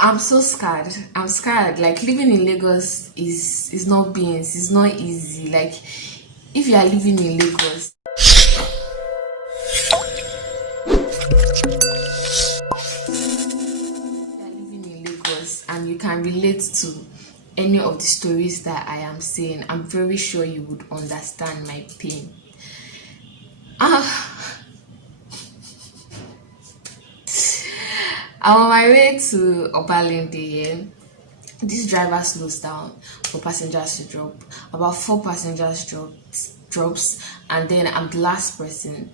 I'm so scared. I'm scared. Like living in Lagos is not beans. It's not easy. Like if you are living in Lagos, you are living in Lagos and you can relate to any of the stories that I am saying, I'm very sure you would understand my pain. Ah, I'm on my way to Obalende here. This driver slows down for passengers to drop. About four passengers drops, and then I'm the last person.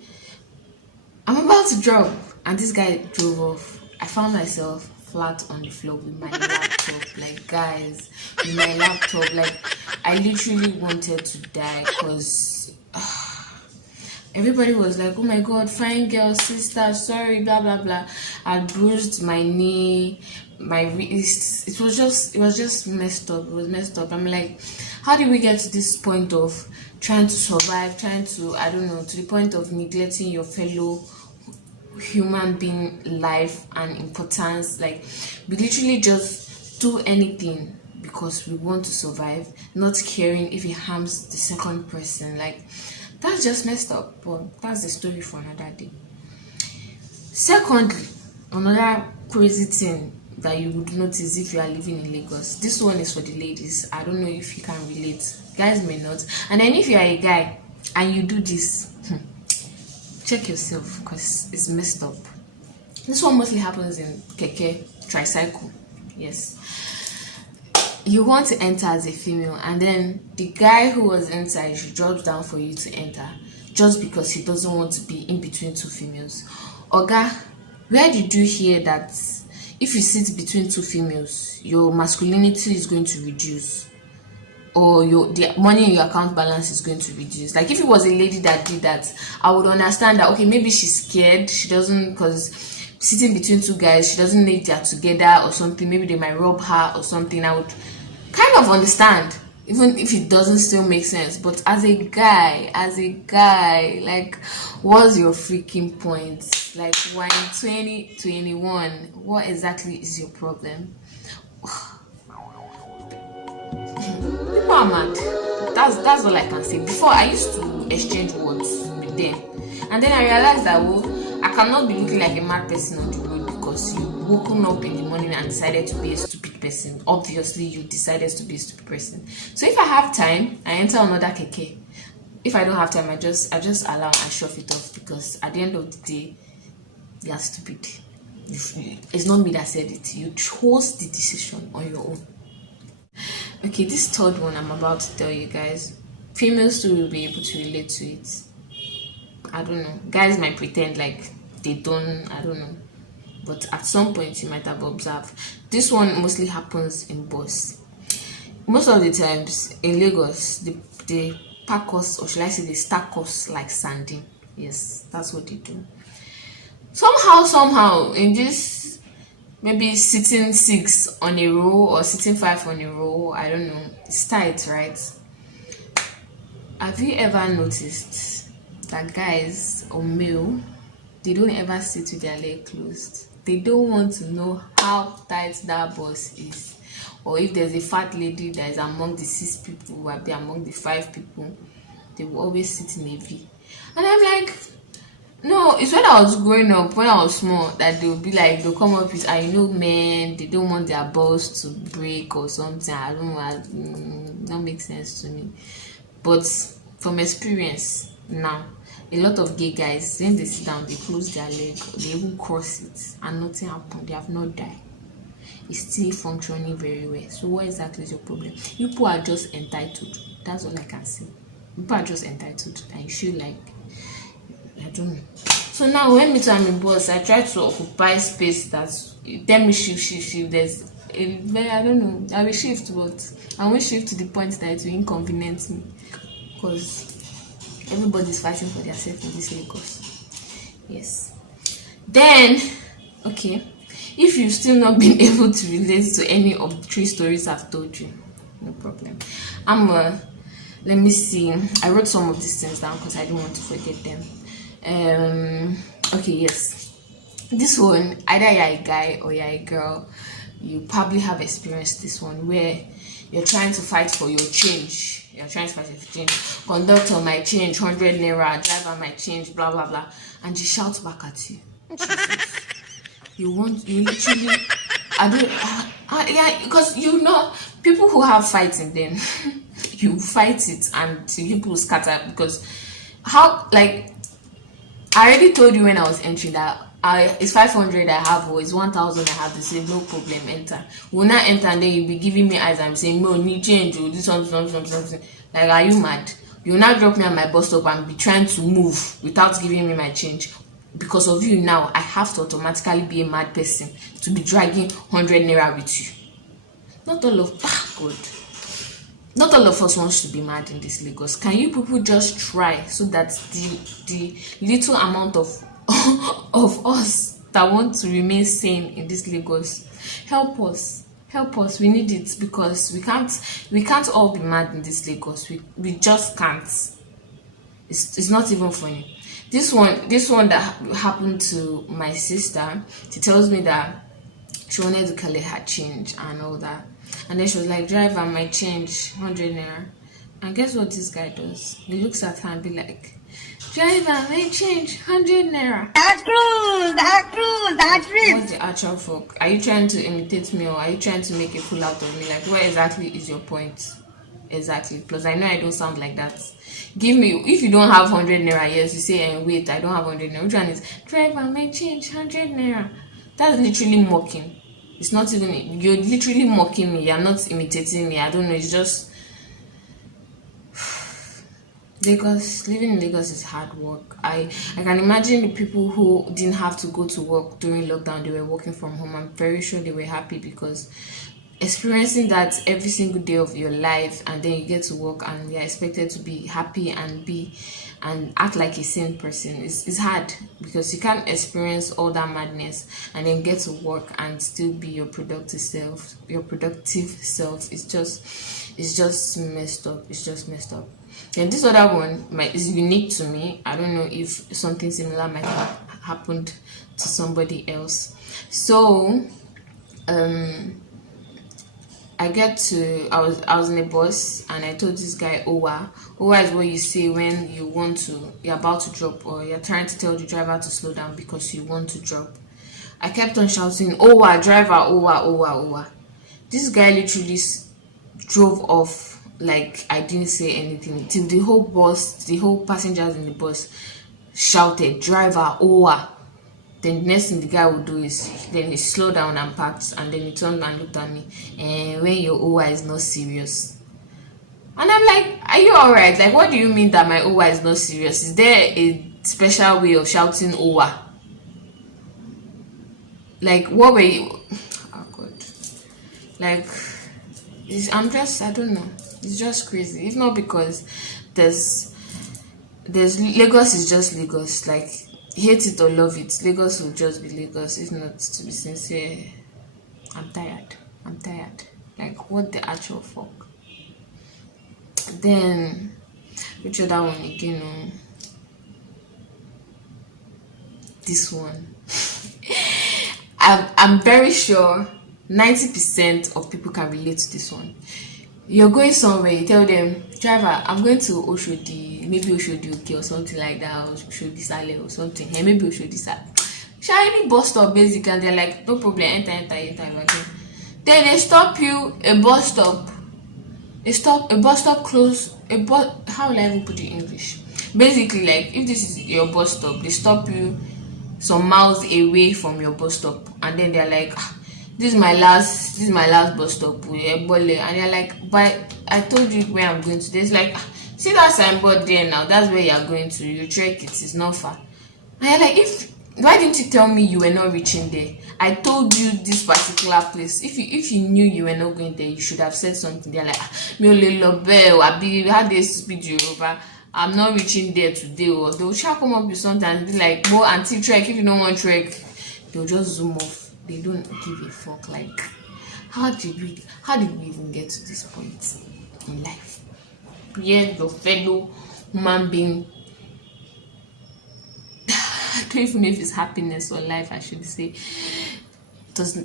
I'm about to drop, and this guy drove off. I found myself flat on the floor with my laptop. Like, guys, with my laptop, like, I literally wanted to die because everybody was like, oh my god, fine girl, sister, sorry, blah blah blah. I bruised my knee, my wrist. It was just messed up. It was messed up. I'm like, how did we get to this point of trying to survive, trying to, I don't know, to the point of neglecting your fellow human being life and importance? Like, we literally just do anything because we want to survive, not caring if it harms the second person. Like, that's just messed up, but that's the story for another day. Secondly, another crazy thing that you would notice if you are living in Lagos. This one is for the ladies. I don't know if you can relate. Guys may not. And then if you are a guy and you do this, check yourself because it's messed up. This one mostly happens in keke, tricycle. Yes. You want to enter as a female, and then the guy who was inside drops down for you to enter just because he doesn't want to be in between two females. Oga, where did you hear that if you sit between two females, your masculinity is going to reduce? Or the money in your account balance is going to reduce. Like if it was a lady that did that, I would understand that, okay, maybe she's scared, she doesn't, because sitting between two guys, she doesn't know if they're together or something, maybe they might rob her or something. I would kind of understand, even if it doesn't still make sense. But as a guy, like, what's your freaking point? Like, why in 2021, what exactly is your problem? People are mad. That's all I can say. Before, I used to exchange words with them, and then I realized that, well, I cannot be looking like a mad person on the road because you woken up in the morning and decided to be a stupid person. Obviously, you decided to be a stupid person. So if I have time, I enter another keke. If I don't have time, I just allow and shove it off, because at the end of the day, you are stupid. It's not me that said it. You chose the decision on your own. Okay, this third one I'm about to tell you guys, females too will be able to relate to it. I don't know. Guys might pretend like they don't, I don't know. But at some point you might have observed. This one mostly happens in bus. Most of the times in Lagos, they pack us, or should I say they stack us like sardine. Yes, that's what they do. Somehow, in this, maybe sitting six on a row or sitting five on a row, I don't know. It's tight, right? Have you ever noticed that guys or male, they don't ever sit with their leg closed? They don't want to know how tight that bus is, or if there's a fat lady that is among the six people who will be among the five people, they will always sit in a V. And I'm like, no, it's when I was growing up, when I was small, that they'll be like, they'll come up with, I know men, they don't want their balls to break or something. I don't know, that makes sense to me. But from experience now, a lot of gay guys, when they sit down, they close their leg, they even cross it, and nothing happened. They have not died. It's still functioning very well. So what exactly is your problem? You people are just entitled. That's all I can say. People are just entitled, and you feel like, I don't know. So now when me too I'm in bus, I try to occupy space that's, tell me shift. There's a very, I don't know, I will shift, but I won't shift to the point that it will inconvenience me, because everybody's fighting for themselves in this Lagos. Yes. Then, okay, if you've still not been able to relate to any of the three stories I've told you, no problem. Let me see. I wrote some of these things down because I didn't want to forget them. Okay, yes. This one, either you're a guy or you're a girl, you probably have experienced this one where you're trying to fight for your change. You're trying to fight for your change. Conductor might change 100 naira, driver might change, blah blah blah, and she shouts back at you. You literally, I don't, yeah, because people who have fighting, then you fight it and people scatter because how, like, I already told you when I was entering that it's 500 I have or it's 1,000 I have. To say no problem, enter. Will not enter and then you'll be giving me eyes and saying no, need change or this something. Like, are you mad? You'll not drop me at my bus stop and be trying to move without giving me my change. Because of you now, I have to automatically be a mad person to be dragging 100 naira with you. Not all of God. Not all of us wants to be mad in this Lagos. Can you people just try so that the little amount of of us that want to remain sane in this Lagos, help us, we need it, because we can't all be mad in this Lagos. We just can't. It's not even funny. This one that happened to my sister, she tells me that she wanted to collect her change and all that, and then she was like, driver, my change 100 naira. And guess what this guy does? He looks at her and be like, driver, my change 100 naira. That's true. What's the actual fuck? Are you trying to imitate me, or are you trying to make a fool out of me? Like, what exactly is your point? Exactly. Plus, I know I don't sound like that. Give me, if you don't have 100 naira, yes, you say, wait, I don't have 100 naira. Which one is, driver, my change 100 naira? That's literally mocking. It's not even, you're literally mocking me. You're not imitating me. I don't know. It's just Lagos. Living in Lagos is hard work. I can imagine the people who didn't have to go to work during lockdown. They were working from home. I'm very sure they were happy, because experiencing that every single day of your life, and then you get to work and you're expected to be happy and act like a sane person is hard, because you can't experience all that madness and then get to work and still be your productive self. It's just messed up. And this other one is unique to me. I don't know if something similar might have happened to somebody else. So I was in a bus and I told this guy Owa. Owa is what you say when you're about to drop, or you're trying to tell the driver to slow down because you want to drop. I kept on shouting, Owa, driver, Owa, Owa, Owa. This guy literally drove off like I didn't say anything, till the whole passengers in the bus shouted, driver, Owa. Then the next thing the guy would do is, then he slowed down and parked, and then he turned and looked at me, and when your OWA is not serious. And I'm like, are you alright? Like, what do you mean that my OWA is not serious? Is there a special way of shouting OWA? Like, what were you? Oh God. Like, I don't know. It's just crazy. If not because there's Lagos is just Lagos. Like, hate it or love it, Lagos will just be Lagos. If not, to be sincere, I'm tired. Like, what the actual fuck? Then, which other one again? This one. I'm very sure 90% of people can relate to this one. You're going somewhere, you tell them, driver, I'm going to Oshodi, maybe Oshodi okay or something like that, or Oshodi Sale or something. Hey, maybe Oshodi Sale. Shiny bus stop basic, and they're like, no problem, enter again. Then they stop you, a bus stop close, how will I even put it in English? Basically, like, if this is your bus stop, they stop you some miles away from your bus stop, and then they're like, this is my last bus stop, and you're like, but I told you where I'm going to. It's like, see that signboard there now, that's where you're going to. You check it's not far. And you're like, why didn't you tell me you were not reaching there? I told you this particular place. If you knew you were not going there, you should have said something. They're like, we had this speed Yoruba, I'm not reaching there today. Or they'll try come up with something and be like, go anti-trek. If you don't want trek, they'll just zoom off. They don't give a fuck. Like, how did we even get to this point in life? Yes, your fellow human being. I don't even know if it's happiness or life, I should say.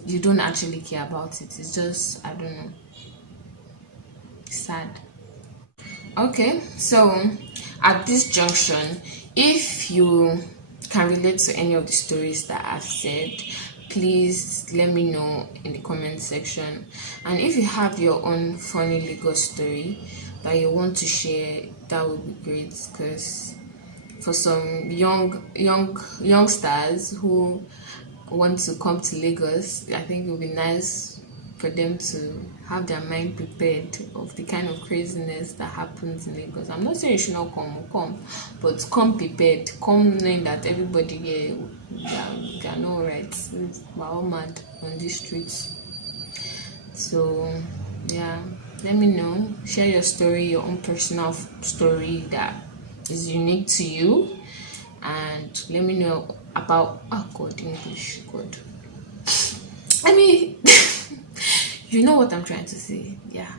you don't actually care about it. It's just, I don't know, sad. Okay, so at this junction, if you can relate to any of the stories that I've said, please let me know in the comment section. And if you have your own funny Lagos story that you want to share, that would be great, because for some youngsters who want to come to Lagos, I think it would be nice for them to have their mind prepared of the kind of craziness that happens in Lagos. I'm not saying you should not come, but come prepared. Come knowing that everybody here, they are not right. We're all mad on these streets. So yeah, let me know. Share your story, your own personal story that is unique to you, and let me know about English. God, I mean, you know what I'm trying to say. Yeah.